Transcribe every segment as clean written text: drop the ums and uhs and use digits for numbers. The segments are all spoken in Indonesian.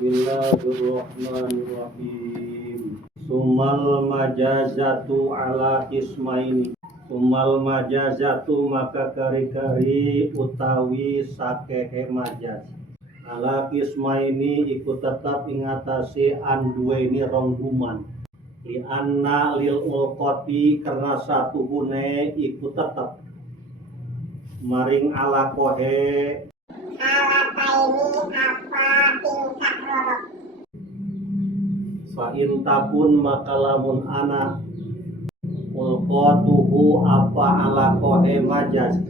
Bismillahirrahmanirrahim. Sumal majazatu ala ismaini. Sumal majazatu maka kari-kari utawi sakehe majaz. Ala ismaini iku tetap ingatasi anduweni rongguman. Li anna lil ulqati karena satu hune iku tetap maring ala kohe Alataini apa tingkat rodok. fa in takun maka lamun ana ulqatuhu apa ala kohe majaz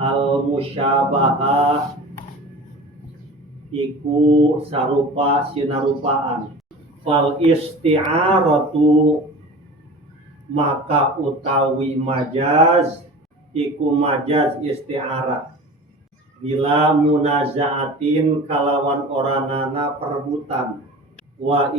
al musyabahah iku sarupa sinarupaan fal isti'aratu maka utawi majaz iku majaz isti'arah bila munazaatin kalawan oranana perebutan wa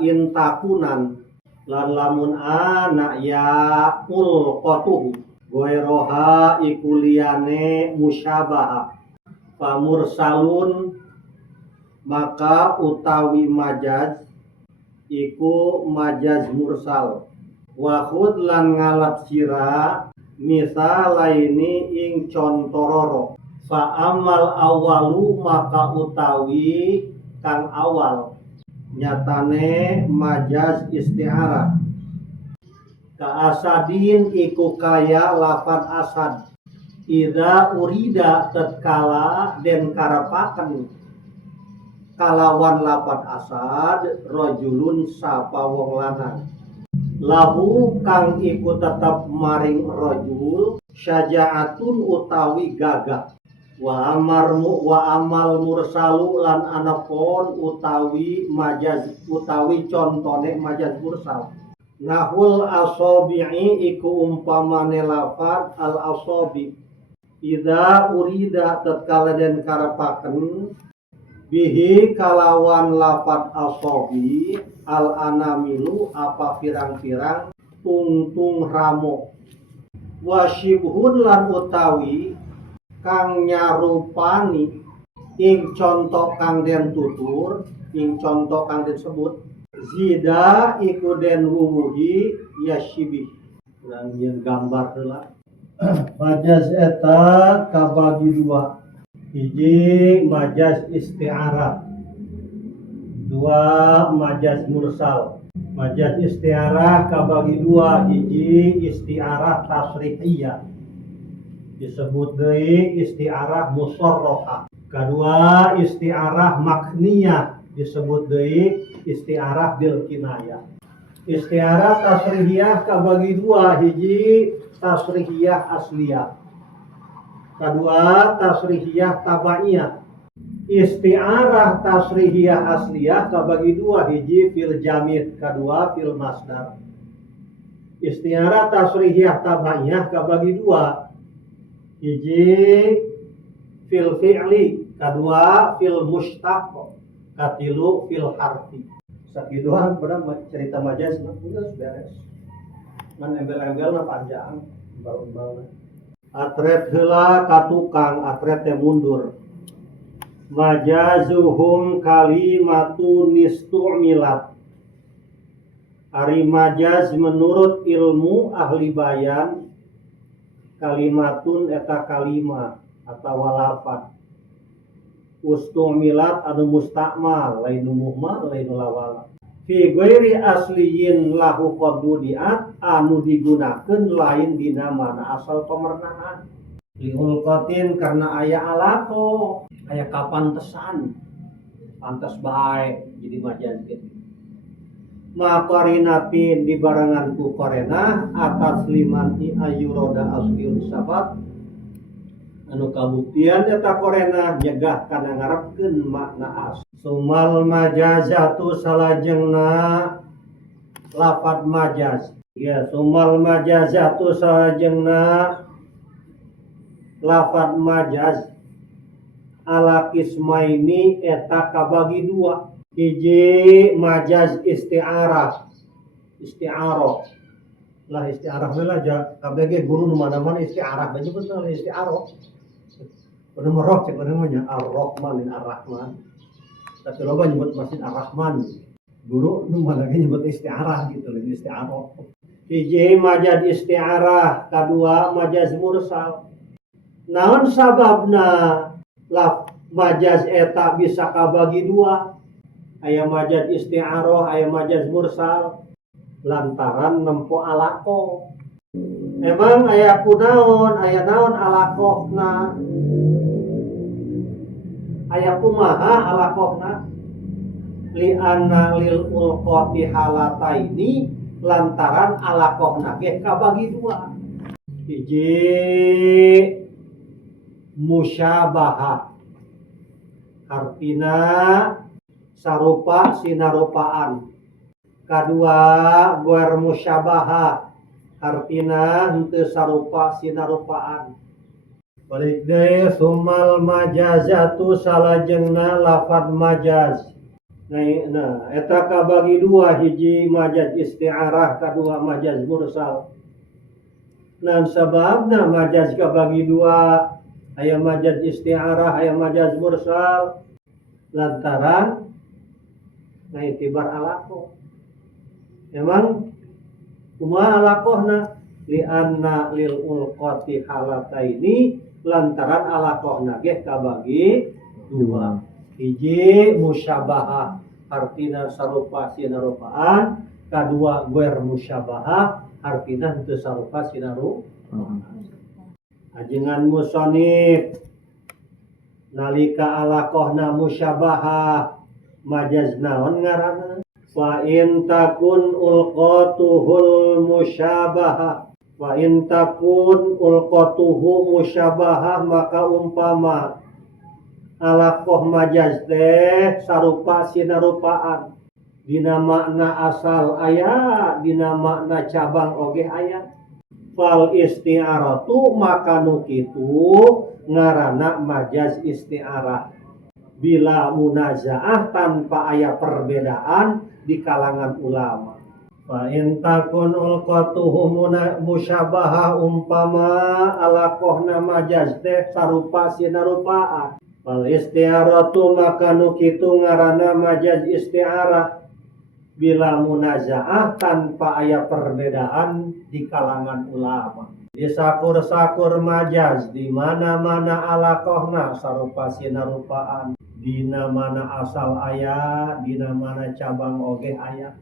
in takunan lan lamun ana ya ulqatuhu goiroha iku liyane musyabahah famursalun maka utawi majaz iku majaz mursal wa khud lan ngalap sira misalaini ing contororo fa amal awalu maka utawi kang awal nyatane majaz isti'arah ka asadin iku kaya lafad asad ida urida tatkala den karapaken kalawan lafad asad rajulun sapa wong lanang lahu kang iku tetap maring rajul syaja'atun utawi gagah wa amal mursalu lan anapon utawi majaz utawi contone majaz mursal nahul asabi'i iku umpamane lafad al asabi ida urida tatkala den karapaken bihi kalawan lafad asabi al anamilu apa pirang-pirang tungtung ramo wasyibhun lan utawi kang nyarupani ing contoh kang den tutur ing contoh kang disebut zida iku den wuwuhi yasyibih urang yen gambar heula majaz eta kabagi dua hiji majaz isti'arah dua majaz mursal majaz isti'arah kabagi dua hiji isti'arah tasrihiyah disebut deui isti'arah musarrafah kedua isti'arah makniyah disebut deui isti'arah bil kinayah isti'arah tasrihiyah kabagi dua hiji tasrihiyah asliyah kedua tasrihiyah tabaiyah isti'arah tasrihiyah asliyah kabagi dua hiji fil jamid kedua fil masdar isti'arah tasrihiyah tabaiyah kabagi dua hiji fil fi'li kedua fil mushtaq katilu fil harfi sakiduan pada cerita majaz udah beres man embel-embel panjang bal-bal atret heula ka tukang atret teh mundur majazuhum kalimatun istu'milat ari majaz menurut ilmu ahli bayan kalimatun eta kalimah atau lafaz ustumilat anu mustakmal lain muhmal lain lawala fi ghairi asliyin lahu qadudiat anu digunakeun lain dina mana asal pemernaan liulqatin karena aya alako aya kapantesan pantes bae jadi majaz gitu maqarinatin di barangan ku korena atas liman ayuroda asliun sabat anu kabuktian eta korena nyegah kana ngarepkeun makna as sumal majazatu salajengna lafad majaz ya sumal majazatu salajengna lafad majaz ala kismaini eta kabagi dua hiji majaz isti'arah lah isti'arah lah aja kabeh guru nu mana-mana isti'arah bae bener isti'arah Udah merok cek namanya Ar-Rahman Ar-Rahman. tapi loba nyebut Masjid Ar-Rahman. Dulu nu lagi nyebut isti'arah gitu, isti'arah. Hiji majaz isti'arah, kadua majaz mursal. Naon sababna majaz eta bisa kabagi dua? Aya majaz isti'arah, aya majaz mursal. Lantaran nempo alaqah. Emang aya kunaon, aya naon alaqahna? Aya kumaha alaqahna? Li anna lil ulqati halataini, lantaran alaqahna ge kabagi dua. Hiji musyabahah, artina sarupa sinarupaan. Kadua guer musyabahah, artina henteu sarupa sinarupaan. Balik deui sumal majazatu salajengna lafad majaz. Nah, eta kabagi dua, hiji majaz isti'arah, kadua majaz mursal. Nah, sababna majaz kabagi dua, aya majaz isti'arah, aya majaz mursal, lantaran ngaitibar alaqah. Emang kumaha alaqahna? Li anna lil ulqati halataini, lantaran alaqahna ge kabagi dua. Hiji musyabahah, artina sarupa sinarupaan. Kadua guer musyabahah, artina henteu sarupa sinarupaan. Ajengan musonif nalika alaqahna musyabahah, majaz naon ngaranna? Fa in takun ulqatuhul musyabahah, fa in takun ulqatuhu musyabahah, maka umpama alaqah majaz teh sarupa sinarupaan, dina makna asal aya, dina makna cabang oge aya. Fal isti'aratu, maka nu kitu ngaranna majaz isti'arah. Bila munazaah, tanpa aya perbedaan di kalangan ulama. Fa in takun ulqatuhu musyabahah, umpama alaqahna majaz teh sarupa sinarupaan. Fal isti'aratu, maka nu kitu ngaranna majaz isti'arah. Bila munazaah, tanpa aya perbedaan di kalangan ulama. Di sakur-sakur majaz, di mana-mana alaqahna sarupa sinarupaan, dina mana asal aya, dina mana cabang oge aya,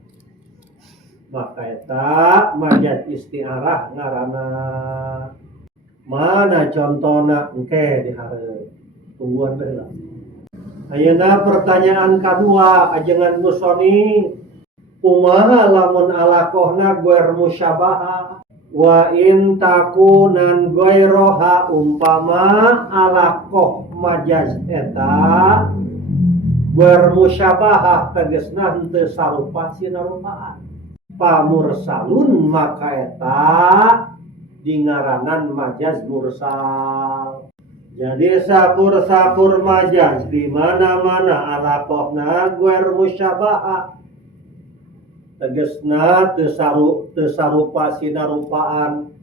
maka eta majaz isti'arah ngaranna. Mana contona? Engke di hareup tungguan baheula. Ayeuna pertanyaan kadua, ajengan musoni, kumaha lamun alaqahna guer musyabahah? Wa in takunan ghairoha, umpama alaqah majaz eta bermusyabahah, tegesna henteu sarupa sinarupaan. Pamursalun, maka eta dingaranan majaz mursal. Jadi sakur-sakur majaz di mana-mana alaqahna guer musyabahah, tegesna teu sarupa sinarupaan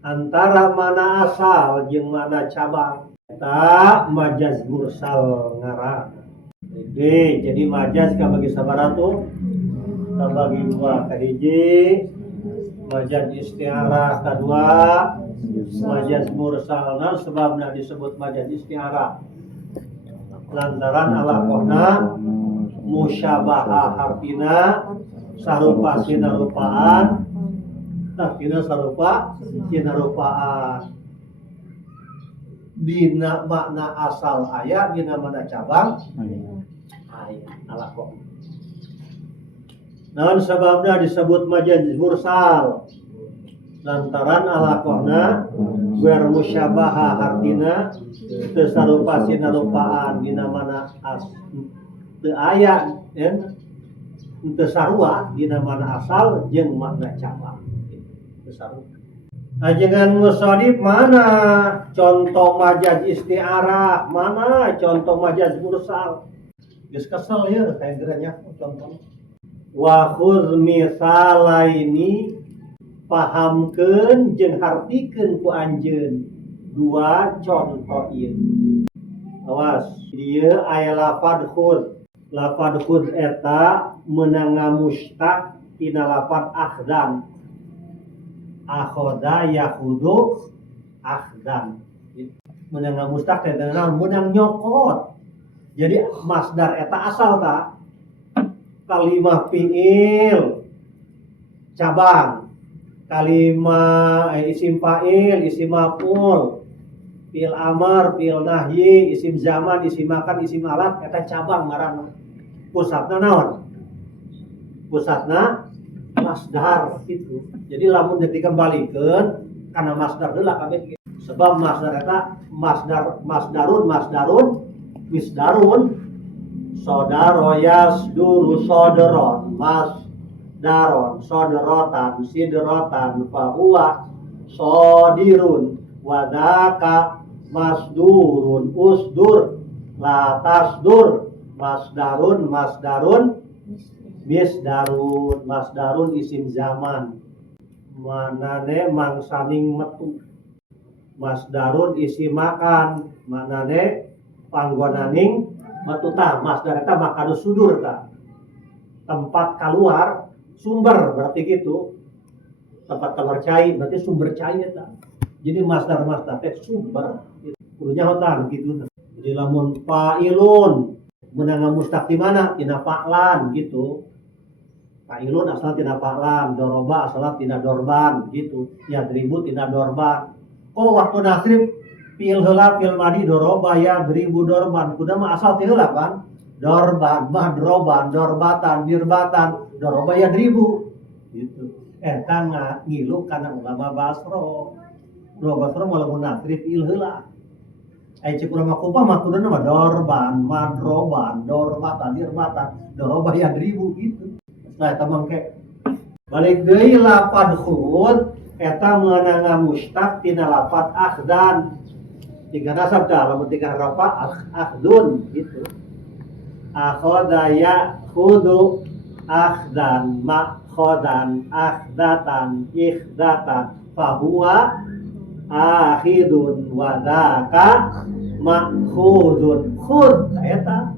antara mana asal jeung mana cabang, eta majaz mursal ngaranna. Jadi majaz kabagi sabaraha tuh? Kabagi dua. Kahiji majaz isti'arah, kadua majaz mursal. Nah, sebabna disebut majaz isti'arah lantaran alaqahna musyabahah, artina sarupa sinarupaan, artina sarupa sinarupaan. Dina makna asal aya, dina mana cabang aya alaqah. Naon sababna disebut majaz mursal? Lantaran alaqahna guer musyabahah, artina teu sarupa sinarupaan, dina mana teu aya teu sarua, dina mana asal jeung makna cabang. Teu sarua. Ajengan musonif, mana contoh majaz isti'arah, mana contoh majaz mursal? Geus kesel ya kayak geranya contoh. Wa khudz misalaini, pahamkeun jeung hartikeun ku anjeun dua contoh ieu. Awas, dieu aya lafad khudz. Lapad khud eta menanga mustaq tina lapad akhdan. Akhoda yakhudu akhdan. Menanga mustaq eta menang nyokot. Jadi masdar eta asal ta kalimah fi'il cabang, kalimah isim fa'il, isim maf'ul, fi'il amar, fi'il nahyi, isim zaman, isim makan, isim alat eta cabang ngaranna. Pusatna naon? Pusatna masdar gitu. Jadi lamun dikembalikan karena masdar heula kabeh gitu. Sebab masdar eta masdarun sodaro yasduru soderon masdaron soderotan sidrotan fahuwa sodirun wadaka masdurun usdur la tasdur masdarun masdarun isim zaman manane mangsaning metu masdarun isim makan manane panggonaning matuta masdar eta makanu sudur ta tempat keluar sumber berarti gitu tempat keluar cai berarti sumber cai eta jadi masdar teh sumber kudu nyahotan gitu jadi lamun fa'ilun menanga mustaq di mana tina fa'lan gitu fa'ilun asal tina fa'lan doroba asal tina dorban gitu ya dribu tina dorban waktu nasrib fi'il heula fi'il madi doroba ya dribu dorban kuda mah asal ti heula kan dorban madroban dorbatan dirbatan doroba ya dribu gitu eta ngilu kana ulama Basro walaupun nasrib fi'il heula ai cik ulama Kufa mah kuduna mah dorban madroban dorbatan dirbatan doroba ya dribu gitu nah eta mangke balik deui lapad khud eta meunang mustaq tina lapad akhdan tiga nasab dah lamun tiga rafa akhdun gitu akhoda ya khudu akhdan makhodan akhdatan ikhdatan fahuwa akhidun wadaka makhudun khud eta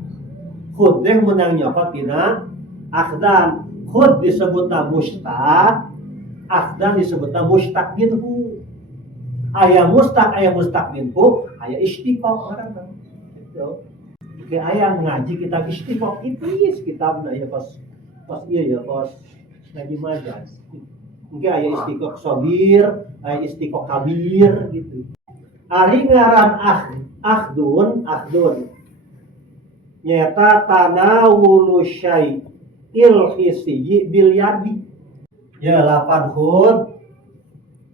khud deh menang nyokot tina akhdan khud disebutna mustaq akhdan disebutna mustaq minhu aya mustaq minhu aya istiqaq ngaranna gitu ke aya ngaji kitab istiqaq ipis kitabna ya pas ieu ya pas ngaji majas mungkin aya istiqaq sabir aya istiqaq kabir gitu ari ngaran akhdun nyata tanawulu syai'il hisyi bil yadi ya lapad hud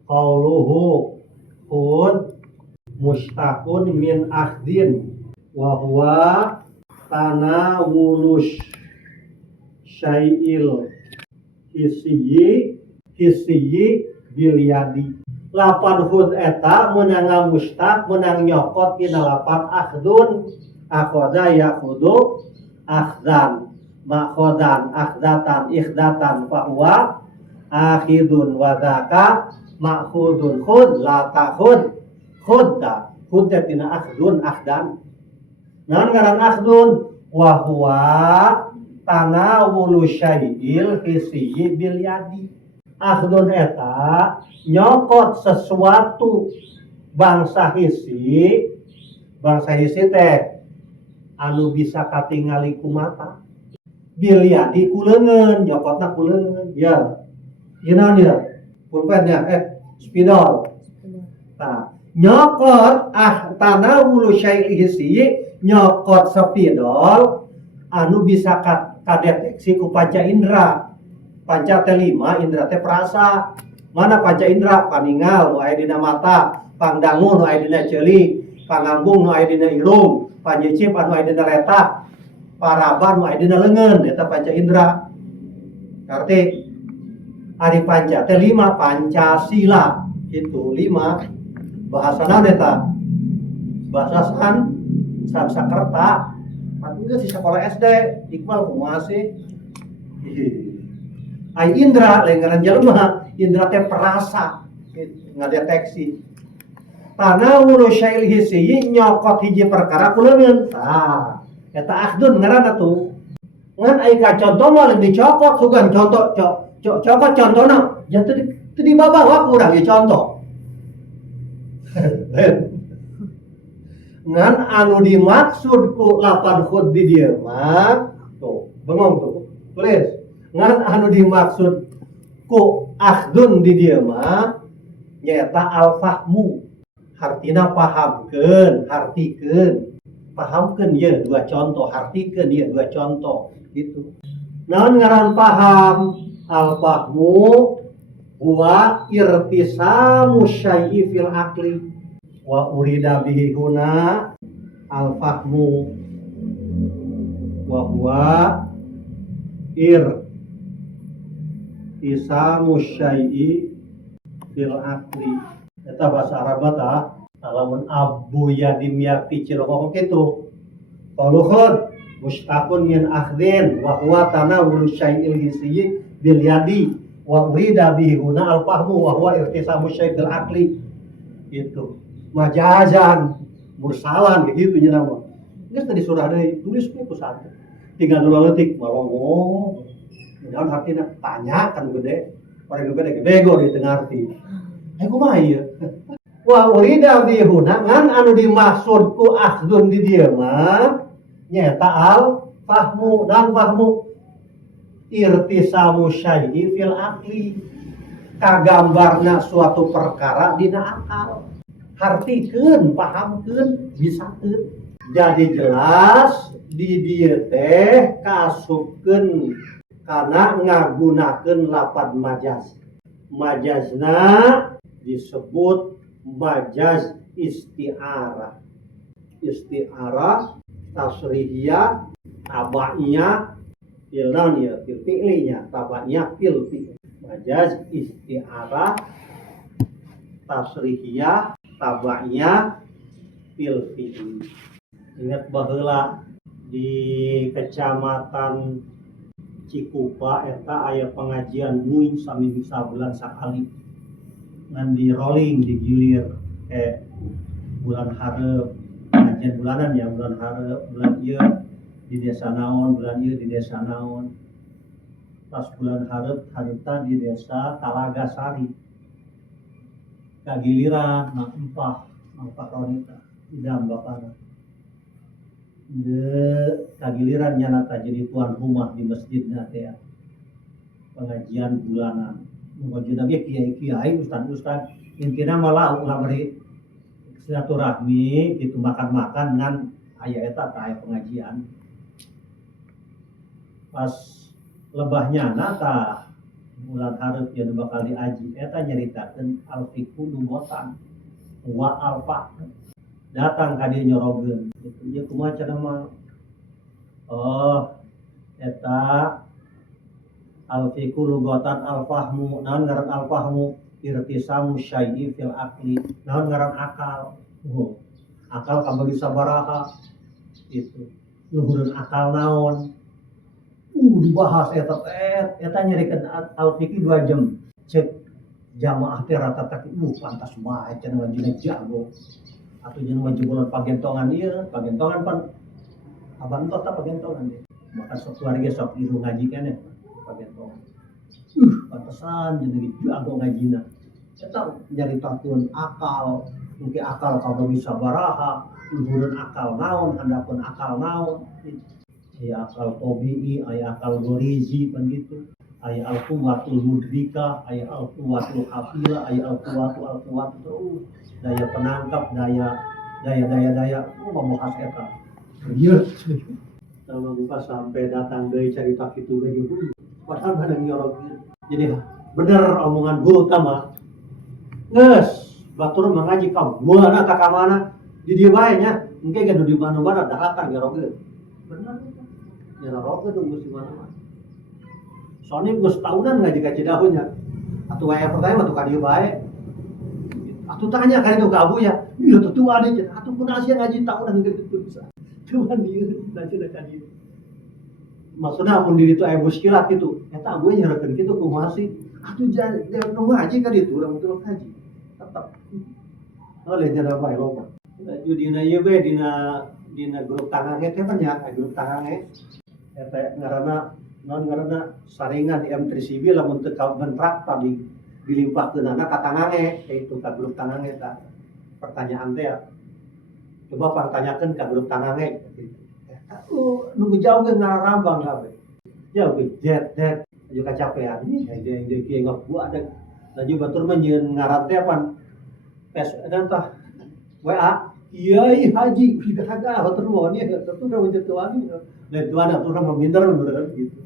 qauluhu hud mustaqun min akhdin wa huwa tanawulus syai'il hisyi bil yadi lapad hud eta meunang mustaq meunang nyokot tina lapad akhdun akhoda yakhudu akhdan makhodan akhdatan ikhdatan fahuwa akhidun wadaka makhudun khud la takhud khudda tina akhdun akhdan naon ngaran akhdun wa huwa tanawulu syai'il hisyi bil yadi akhdun eta nyokot sesuatu bangsa hisi teh anu bisa katingali ku mata bil yadi kuleungeun nyokotna kuleungeun ya gimana ya pulpen ya spidol nah nyokot tanawulu syai'il hisyi nyokot spidol anu bisa kadeteksi ku panca indra panca teh 5 indra teh perasa mana panca indra paningal nu aya dina mata pangdangu nu aya dina ceuli pangambung nu aya dina irung panjicip anu aya dina letak paraba nu aya dina leungeun eta panca indra arti ari panca teh 5 Pancasila itu 5 bahasa naon eta bahasa Sanskerta geus di sekolah SD Iqbal kumaha sih ai indra lain ngaran jelema indra teh perasa ngadeteksi tanawulu syai'il hisyi nyokot hiji perkara kuleungeun eta akhdun ngaranna tuh Ngan ai ka contoh mah lebih dicokot sugan contoh cokot contohna jatuh di bawah kurang ya contoh. Ngan anu dimaksud ku lapan khud di dieu mah tuh bengong tuh tulis ngan anu dimaksud ku akhdun di dieu mah nyaeta al fahmu hartina pahamkeun hartikeun pahamkeun ieu dua contoh hartikeun ieu dua contoh gitu. Naon ngaran paham al fahmu huwa irtisamu syai'i fil aqli wa urida bihi huna al fahmu wa huwa irtisamu syai'i fil aqli. Eta bahasa Arab tah lamun abu yadim yakti cilokok kitu qaluhun mustaqun min akhdin wa huwa tanawulu syai'il hisyi bil yadi wa urida bihi huna al fahmu wa huwa irtisamu syai'il bil aqli gitu. Majazan mursalan gitu nya nama geus tadi surah deui tulis ku satu 3 leutik malongo naon hartina tanya kan gede orang gede bego di tengah arti kumaha ieu wa urida bihuna ngan anu dimaksud ku akhdun di dieu mah nyaeta al fahmu dan fahmu irtisamu syai'i fil aqli kagambarna suatu perkara dina akal hartikeun pahamkeun bisakeun jadi jelas di dieu teh kasupkeun kana ngagunakeun lafaz majaz. Majazna disebut majaz isti'arah. Isti'arah tasrihiyah tabaiyah ilnan ya fil fi'linya tabaiyah fil fi'l. Majaz isti'arah tasrihiyah tabaiyah fil fi'l. Ingat baheula di kecamatan Cikupa eta aya pengajian muing saminggu sabulan sakali ngan di rolling digilir bulan hareup pengajian bulanan ya bulan hareup bulan ieu di desa naon bulan ieu di desa naon pas bulan hareup harita di desa Talaga Sari kagiliran na empah ronita idam bapana kagiliran nyana jadi tuan rumah di masjidnya teh pengajian bulanan pengajian lagi kiai ustad intina malah ulah beri silaturahmi gitu makan ngan aya eta aya pengajian pas lebahnya tah bulan hareup ya bakal diaji eta nyaritakeun al-fiqhu lugotan wa al-fah datang ka dieu nyorogeun gitu ieu kumaha cenah mah eta al-fiqhu lugotan al-fahmu naon ngaran al-fahmu irtisamu syai'i fil aqli naon ngaran akal akal kabagi sabaraha itu luhureun akal naon dibahas eta nyarikeun al-fiqh 2 jam cek jamaah teh rata-rata pantas bae cenah wajina jago atuh jeung jebolan pagentongan ieu pagentongan pan abantot ta pagentongan deh maka sok keluarga sok iru ngaji keneh pagentongan pantesan jeung jago ngajina eta nyaritakeun akal engke akal kabagi sabaraha luhureun akal naon handapun akal naon aya akal tabi'i aya akal ghorizi kan gitu aya al-quwwatul mudrika aya al-quwwatul hafila aya al-quwwatu terus daya penangkap daya membahas eta ieu sama buka sampai datang deui carita kitu begitu padahal ada nyorok jadi bener omongan guru utama geus batur mengaji ka buana ta ka mana di dieu bae nya engke ge di mana-mana dahatan nyorok bener nyorok geus di mana-mana soalnya gus tahunan ngaji ka Cidahunya atuh aya pertanyaan atuh ka dieu bae atuh tanya ka itu ka abu ya ieu tuh tua deui atuh kunaon sia ngaji tahunan gitu bisa cuman dieu nanti ka dieu maksudna mun di ditu aya muskilat gitu eta abu nyeurekeun kitu kumaha sih atuh jangan nu ngaji ka ditu urang teu ngaji tetep oleh nyana bae loba dina ieu bae dina grup tangange teh banyak grup tangange eta ngaranna saringan di M3CB lamun teu kabentak tadi dilimpahkeun anak ka Tangange itu ka grup Tangange ta pertanyaan teh coba pertanyakan ke grup Tangange nunggu jauh ke ngarambang kabeh jauh ke det juga capean dia kieu ngaku ada laju batur mah nyieun ngaran teh pan pes tah WA Kiai Haji Fidaga batur mah nya batur udah wujud tuani lain tuan atuh mah minder bener gitu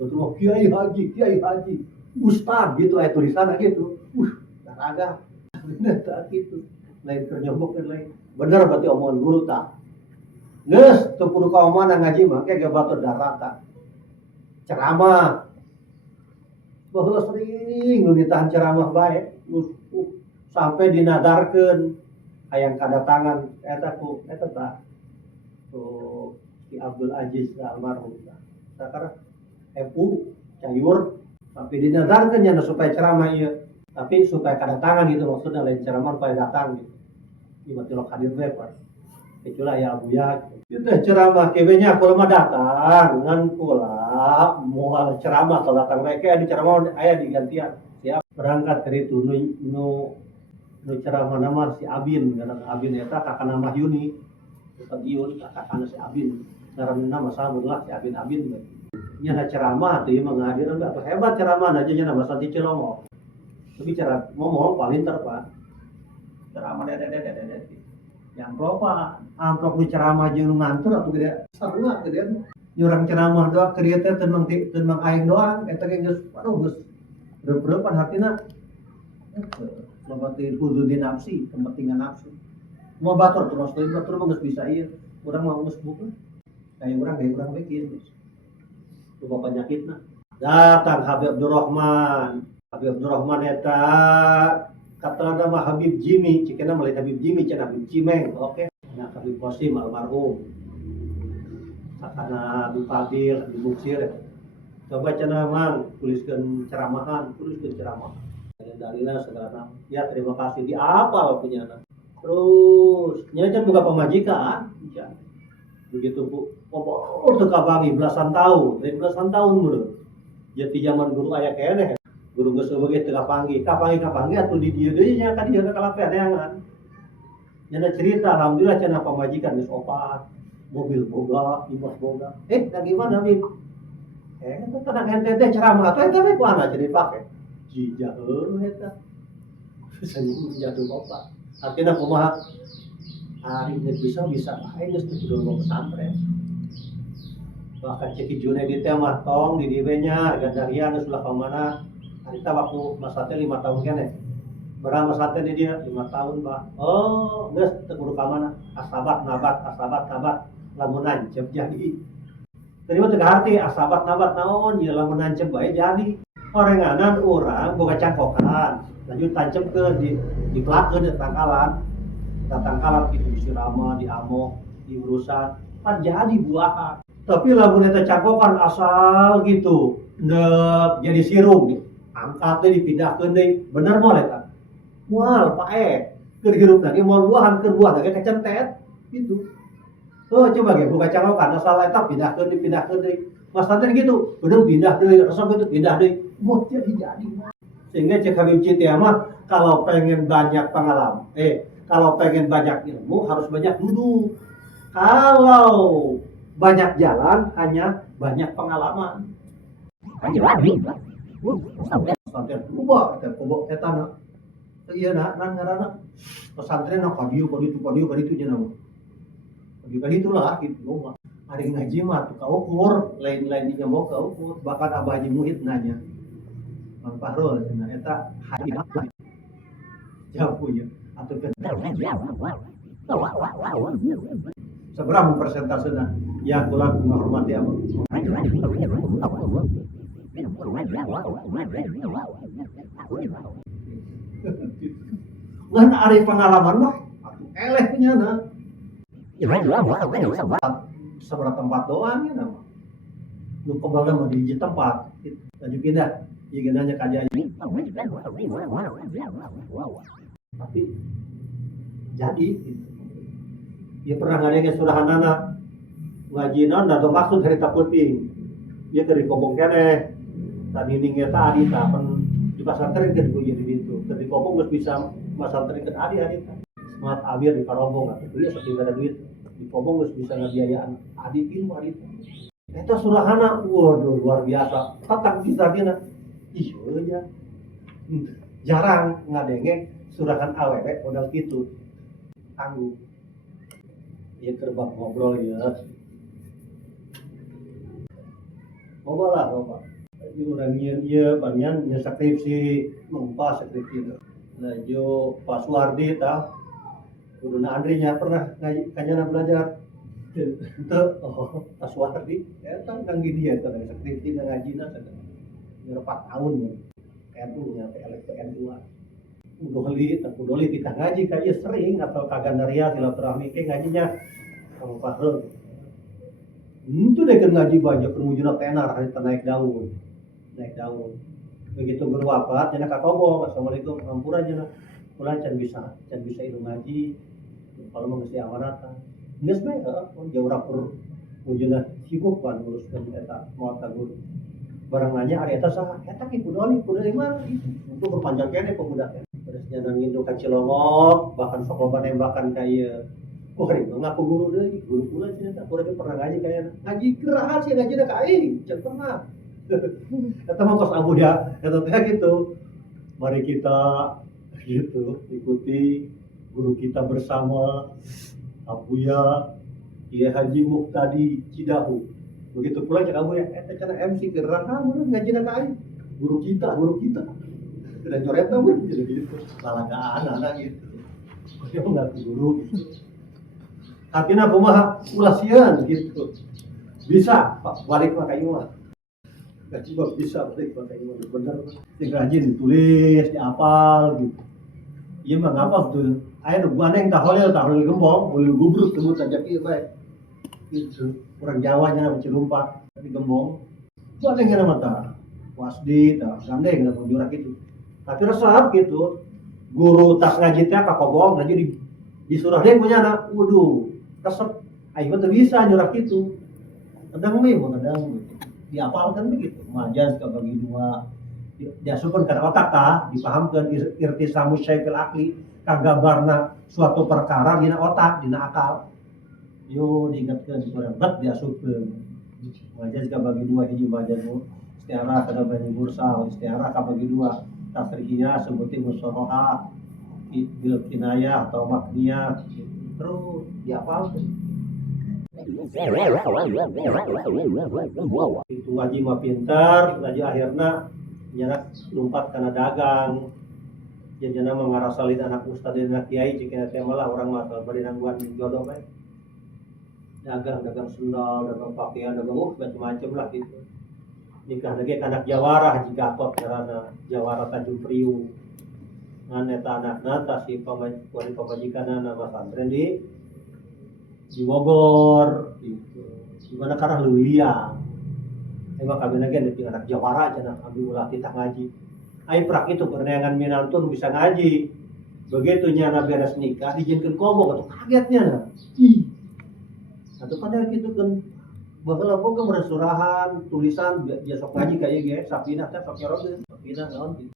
batur mah Kiai Haji Ustad gitu aya tulisan gitu daraga bener tak gitu lain keur nyombok lain bener berarti omongan guru tak geus teu kudu ka omongan ngaji mah ge batur darata ceramah bahwa sering nu ditahan ceramah bae sampai dinadarkeun hayang kadatangan eta tah tuh si Abdul Aziz almarhum sakarang FU cayur tapi dinadarkeun nya supaya ceramah ieu tapi supaya kadatangan gitu maksudnya lain ceramah supaya datang gitu ieu tilok hadir we Pak kecuali ya Abu ya itu ceramah kebenya kalau mah datang ngan pula moal ceramah kalau datang mereka di ceramah aya digantian siap berangkat dari itu nu ceramah nama si Abin ngaran Abin eta kakana Mahyuni Yun kakana si Abin ngaran nama sabut lah si Abin nya na ceramah teh manghadir atau hebat ceramah aja nya nama Santi Cilongo tapi cara ngomong paling Pak ceramah dede yang amplop di ceramah jeung nu nganter atuh gede sarua gede nyurang ceramah doang ke dieu teh teu mang aing doang eta ge geus geus reup-reupan hartina loba teu kudu dinapsi kepentingan nafsu mau batur terus batur mah geus bisa ieu urang mah geus buka kayak urang we kieu loba penyakitna datang Habib Abdurrahman eta kata nama Habib Jimmy, cikena melihat Habib Jimmy, cina Habib Cimeng, oke. Nah Habib Qasim almarhum, karena Habib Fadil, Habib Muksir. Coba cina mang, tuliskan ceramah. Dalilnya segala. Ya terima kasih di apa punya anak. Terus, nyajan buka pemajikan, ya. Begitu bu, kabangi belasan tahun dulu. Jadi zaman guru ayah kene. Guru geus begitu teu kapanggih atuh di dieu deui nya ka dieu kalapean neangan. Nya cerita alhamdulillah cenah pamajikan geus opat, mobil boga, imah boga. Da gimana Bib? Eta tenang ente teh ceramah atuh eta we kuana jadi pake. Jija heuh eta. Sanyung jatuh opat. Artina kumaha? Ari bisa bae geus kudu mau pesantren. Bahkan ceki Junaidi teh mah tong di dieu nya gandaria geus ulah ka mana. Kita waktu masatnya 5 tahun kene berapa masatnya di dia 5 tahun Pak geus teu kudu ka mana asabat nabat lamun nancep jadi terima teu arti asabat nabat naon ieu lamun nancep bae jadi orenganan urang boga cangkokan lanjut tancepkeun dikelakkeun di tangkalan gitu disirama diamok diurusan kan jadi buahan tapi lamun eta cangkokan asal gitu jadi sirup gitu angkatnya dipindahkeun deui bener moal eta moal pae keur hirup lagi moal buah lagi kecentet gitu coba ge buka cangkokan asal eta pindahkeun deui maksudnya gitu udah pindah deui asal itu pindah deui moal jadi sehingga cek Habib Citi mah kalau pengen banyak pengalaman kalau pengen banyak ilmu harus banyak duduk kalau banyak jalan hanya banyak pengalaman pesantren ubah eta na ieu na ngaranna pesantren na kadieu nya nama kadieu lah gitu loba ari ngaji mah teu kaukur lain-lain di nyambok kaukur bahkan Abah Haji Muhid nanya Bang Fahrul cenah eta haji jauh ya atuh seberapa persentasena ya kula menghormati Abah ngan ari pengalaman mah atuh eleh nya na seberapa tempat doang ya nama nu kebal mah di tempat lanjut pindah ieu geunanya kaja tapi jadi dia pernah ngadenge surahanana ngaji naon da maksud harita penting ieu keur dikobong keneh tadi ningnya tadi pan di pasantren keur kuliah di ditu keur dikobong geus bisa masantren keur adi semat abir di karobong atuh ieu saking ada duit dikobong geus bisa ngabiayaan adi ilmu adi eta surahana waduh luar biasa katak bisa dina ih ya jarang ngadenge surahan awewe modal kitu tangguh ieu keur bab ngobrol ya loba urang ieu banyan nya skripsi mengpa skripsi nah jo Pak Suwardi tah kuduna Andri nya pernah kanyana belajar teu oh Pak Suwardi eta kang di dieu tah skripsi ngajina sagala 4 tahun ya KNU nya PNU udoli kita ngaji ka ieu sering atau ka Gandaria silaturahmi ke ngajinya Kang Fahrul itu deh kan ngaji banyak permujuna tenar hari naik daun begitu guru wafat cenah kakobong assalamualaikum ngampura cenah ulah can bisa ilmu ngaji kalau mau mesti amanatan geus bae jauh rapor mujuna sibuk pan nguruskeun eta moal ka guru barang nanya ari eta saha eta ki kudoli mah untuk berpanjang kene pemuda terus nya ngindu ka Cilongok bahkan sok loba nembakan ka ieu Kori, ngaku guru deui, guru kula cenah tah urang pernah ngaji kayana. Ngaji kerahan sih ngajina ka aing, can pernah. Eta mah pas abuda, eta teh gitu. Mari kita gitu ikuti guru kita bersama Abuya Kiai Haji Muhtadi Cidahu. Begitu pula cak Abuya, eta cenah MC kerahan mun ngajina ka aing. Guru kita. Dan coret tah mun gitu. Lalagaan anak gitu. Dia ngaku guru gitu. Artinya kumaha ulah sieun gitu. Bisa Pak balik mah ka ieu mah. Coba bisa balik mah ka ieu mah bener. Sing rajin ditulis, dihafal gitu. Ieu mah ngapa tuh? Aya nu guaneng taholil gembong, ulil gubruk teu tajak ieu bae. Itu urang Jawa nya Cilumpat tapi gembong. Guaneng kana mah tah. Wasdi tah gandeng da jurak itu. Tapi resep gitu. Guru tas ngaji teh kakobong ngaji di surah deui punya anak. Waduh. Resep aing mah teu bisa nyurak kitu. Kadang diapalkan begitu. Majaz kabagi dua. Diasupkeun kana otak tah, dipahamkeun irtisamu syaikil akli kagambarna suatu perkara dina otak, dina akal. Yo diingatkeun kurang bet diasupkeun. Majaz kabagi dua hiji majazmu istiarah kabagi mursal, istiarah kabagi dua. Tasrihiyah sebutin musoroha bil kinayah atau makniyah terus dihafal itu ngaji mah pintar ngaji akhirna nyarak lumpat kana dagang janjana mangarasalin anak ustad dan anak kiai jika teh malah orang mah bari nangguan jodoh bae dagang sendal dagang pakaian dagang macam-macam lah gitu nikah lagi anak Jawara Haji Gatot karena Jawara Tanjung Priuk ngan eta anakna tah si wali pamajikanna Mas Santren di Bogor gitu. Gimana karena leuwih emang kabeh lagi ada anak Jawara cenah abdi ulah titah ngaji. Ai prak itu perneangan minantun bisa ngaji. Begitu nyana beres nikah dijieunkeun kobong atuh kagetnya na. Ih. Atuh padahal kitu kan baheula boga meresurahan tulisan biasa ngaji ka ieu ge sapinah teh sok nyarogeun. Sapinah naon kitu.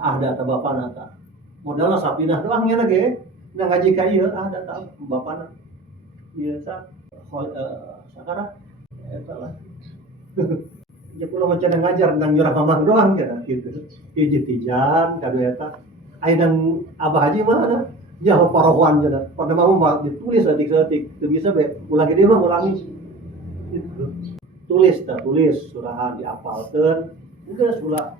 Ada ta bapana tah. Modalna sapinah doang nya ge. Nah ngaji ka ieu ada ta bapana. Ieu sakarah eta lah. Ya kulo mah cenah ngajar tentang nyurah mamang doang cenah gitu. Ijtihan kadu eta. Aya nang Abah Haji mah ada. Ya parohuan cenah. Pada mah ditulis saeutik-saeutik. Teu bisa bae ulah gede mah ulangi. Gitu. Tulis surahan dihafalkeun. Geus ulah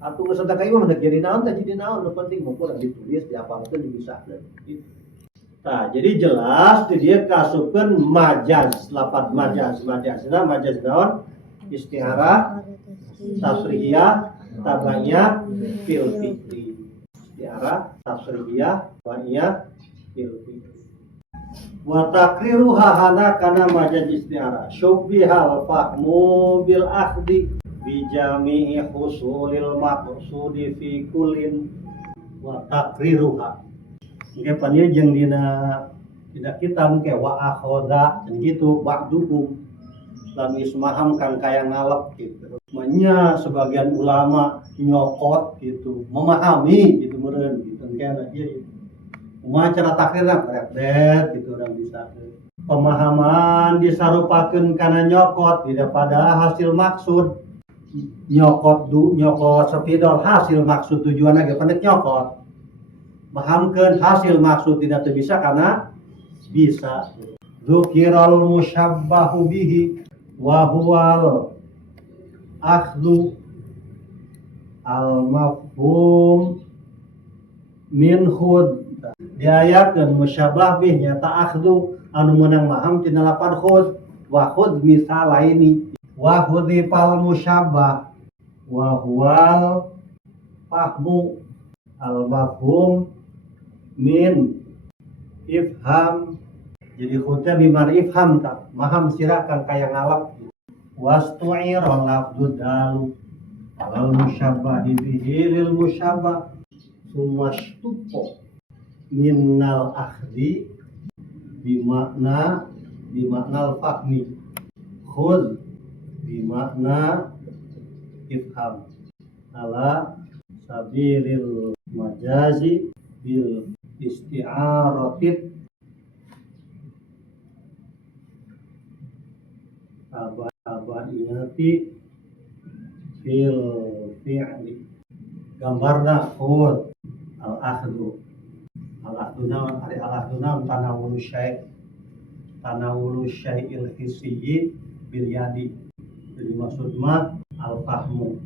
atuh geus eta ka ieu mah jadi naon teh jadi naon nu penting mah kurang ditulis dihafalkeun dibisakeun. Gitu. Nah, jadi jelas dia kasupkeun majaz, lafaz majaz naon? Istiarah, tasrihiyah, tabaiyah, fil fikri. Istiarah, tasrihiyah, tabaiyah, fil fikri. Wa taqriruha hana kana majaz istiarah. Syubbihal fahmu bil akhdi bi jami'i husulil maqsudi fi kullin wa taqriruha. Oke, panieu jeung dina tidak kita mungkin wa akhoda dan gitu ba'duhu lan ismaham kang kaya ngalap gitu. Menya sebagian ulama nyokot gitu, memahami gitu meureun gitu kana ieu. Kumaha cara takrirna beres gitu orang bisa. Pemahaman disarupakeun kana nyokot tidak pada hasil maksud. Nyokot sepidol hasil maksud tujuan ge pendek nyokot. Pahamkeun hasil maksud tidak bisa karena bisa. Dzukirul musyabbahu bihi wa huwal akhdhu al mafhum min khud. Diayakeun musyabbah bih nya ta akhdhu anu meunang maham tina lapan khud wa khud misalaini wa khudifal musyabbah wa huwal fahmu al mafhum min ifham. Jadi khudnya bimana ifham tak maham sirakan kaya ngalap. Wastu'ir lafdud dalu alal musyabahi bihi lil musyabah sumashtupo minnal akhdi bimakna al-fahmi khud bimakna ifham ala sabilil majazi bil isti'aratit abadiyati fil fi'li. Gambarna khud al-akhdhu naon ari al-akhdhu naon tanawulu syai'il hisiyyi bil yadi. Jadi maksud mah al-fahmu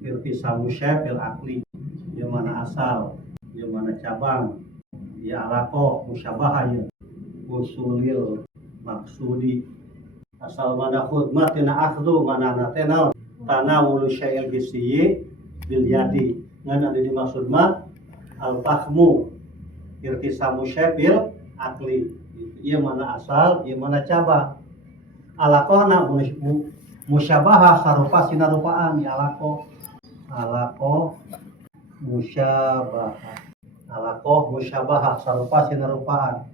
irtisamu syai' fil aqli, di mana asal, di mana cabang, ya alaqah musyabahah usulil maksudi. Asal mana khudmat tina akhdhu mana natena tanawulu syai'il hisiyyi bil yadi. Ngan ada dimaksud mah al-fahmu irtisamu syai'il aqli. Ieu mana asal, ieu mana cabang. Alaqahna musyabahah sarupa sinarupaan ya alaqah musyabahah sarupa sinarupaan.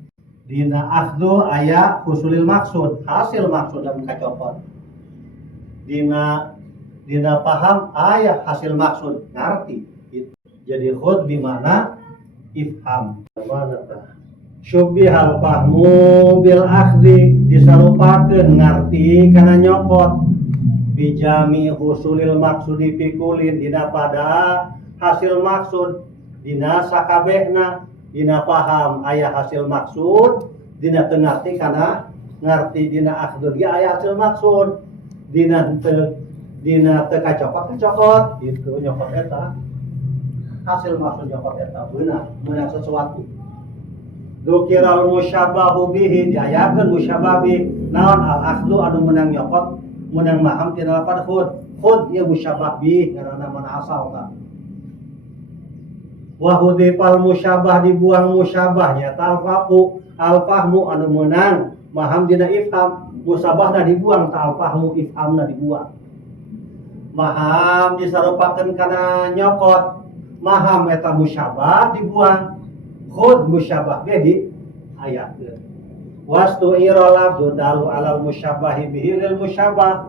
Dina akhdhu aya husulil maksud, hasil maksud dan kacopot. Dina paham aya hasil maksud, ngarti. Jadi khud bimana ifham. Mana tah? Syubbihal fahmu bil akhdi disarupakeun ngarti kana nyokot. Bijami husulil maksudi fikulin dina pada hasil maksud dina sakabehna. Dina paham aya hasil maksud, dina teu ngarti kana ngarti dina akhdhu ge aya hasil maksud, dina teu kacokot gitu nyokot eta. Hasil maksud nyokot eta beunang sesuatu. Dzukiral musyabbahu bihi diayakeun musyabah bih naon al akhdhu anu meunang nyokot meunang maham tina lapan khud ieu musyabah bih ngaranna mana asal ta. Wa hudifal musyabah dibuang musyabahnya al-fahmu anu meunang maham dina ifham musyabahna dibuang ta al-fahmu ifhamna dibuang. Maham disarupakeun kana nyokot maham eta musyabah dibuang khud musyabah ge di ayakeun. Wastu'ira lafdhu dalu alal musyabahi bihi lil musyabah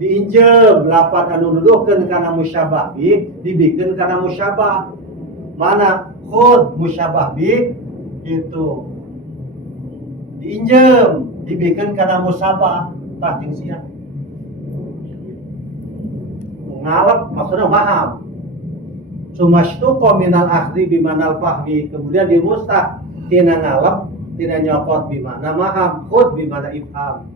diinjem lapan anu nuduhkeun kana musyabah bih dibikeun kana musyabah. Mana khud musyabah bih itu diinjem dibikin kana musyabah tah jeung sia ngalap maksudnya paham. Sumashtuqa minal akhdi bimanal fahmi, kemudian dimustah tina ngalap tina nyokot bimana maham khud bimana ifham.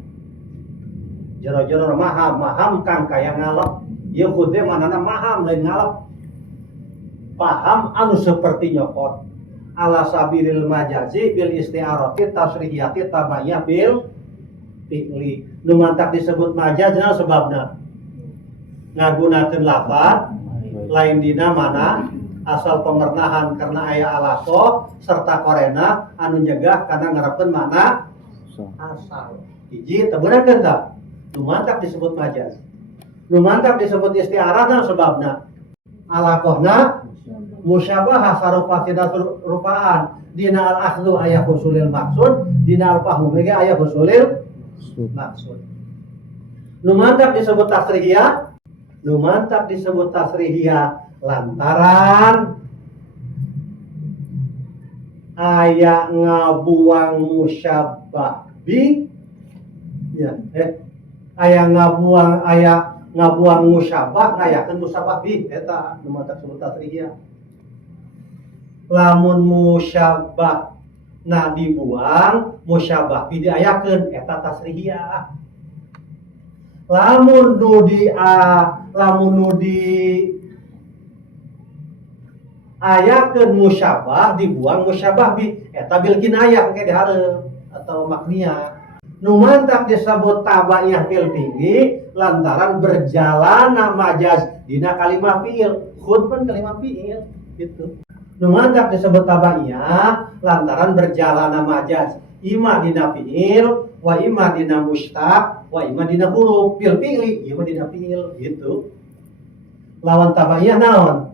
Jero-jero maham kang kaya ngalap ieu khud teh manana maham lain ngalap. Paham anu seperti nyokot ala sabilil majazi bil isti'arati tasrihiyati tabayyah bil fi'li. Nu mantak disebut majaz naon sebabna? Ngagunakeun lafaz lain dina mana asal pemernahan karena aya alaqah serta korena anu njegah kana ngarepkeun mana asal. Hiji teu beuneukeun tah? Nu mantak disebut majaz. Nu mantak disebut isti'arah naon sebabna? Alakohna musyabah sarupatina rupaan dina al akhdhu aya husulil maksud dina al fahmu mege aya husulil maksud. Nu mantap disebut tasrihiyah lantaran aya ngabuang musyabah bi ya aya ngabuang musyabah ngayakeun musyabah bi eta nu mantap disebut tasrihiyah. Lamun musyabah na dibuang musyabah bi diayakeun eta tasrihiyah. Lamun nu di ayakeun musyabah dibuang musyabah bi eta bil kinayah engke dihareup atau makniyah. Nu mantap disebut tabaiyah fil fi'li lantaran berjalana majaz dina kalimah fi'il. Khud pun kalimah fi'il gitu. Nu mantap disebut tabaiyah lantaran berjalana majaz ima dina fi'il wa ima dina mustaq wa ima dina huruf fil fi'li ieu dina fi'il gitu. Lawan tabaiyah naon?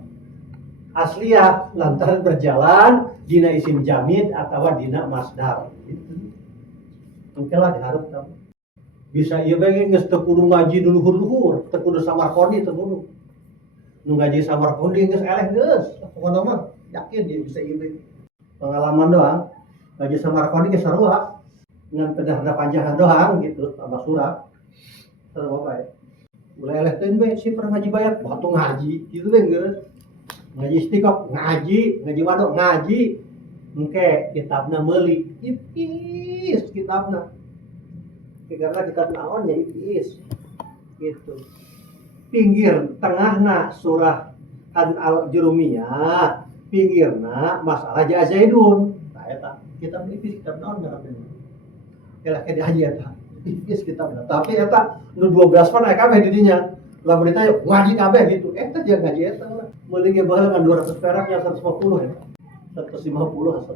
Asliyah lantaran berjalan dina isim jamid atau dina masdar gitu. Mungkin lah diharap kamu bisa iya bae geus teu kudu ngaji dulu luhur teu kudu samarqandi teu kudu nu ngaji samarqandi geus eleh geus pokona mah yakin dia bisa ieu bae pengalaman doang ngaji samarqandi geus sarua ngan pedah panjangan doang gitu tambah surat sarua bae ulah eleh teuing bae si pernah ngaji bayat batu ngaji gitu bae geus ngaji istiqomah ngaji wadok ngaji engke kitabna meuli ipis kitabna karena kitab naon ya ipis gitu pinggir tengahna surah al-jurumiyah pinggirna masalah jazaidun nah eta kitab ipis kitab naon ngaranna kelah ke diaji eta ipis kitabna tapi eta nu 12 pan aya kabeh di dinya lamun ditanya ngaji kabeh gitu eta jeung ngaji eta meuli ge baheula kan 200 perak ya 150 eta 150 asal.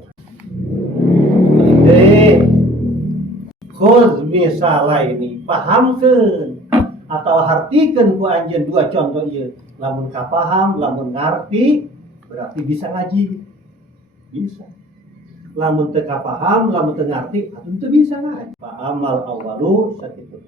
Khuz misalnya ini pahamkeun atau hartikeun ku anjeun dua contoh ieu. Lamun kapaham, lamun ngarti berarti bisa ngaji. Bisa. Lamun teu kapaham, lamun teu ngarti atuh teu bisa ngaji. Fa amal awalu sakitu.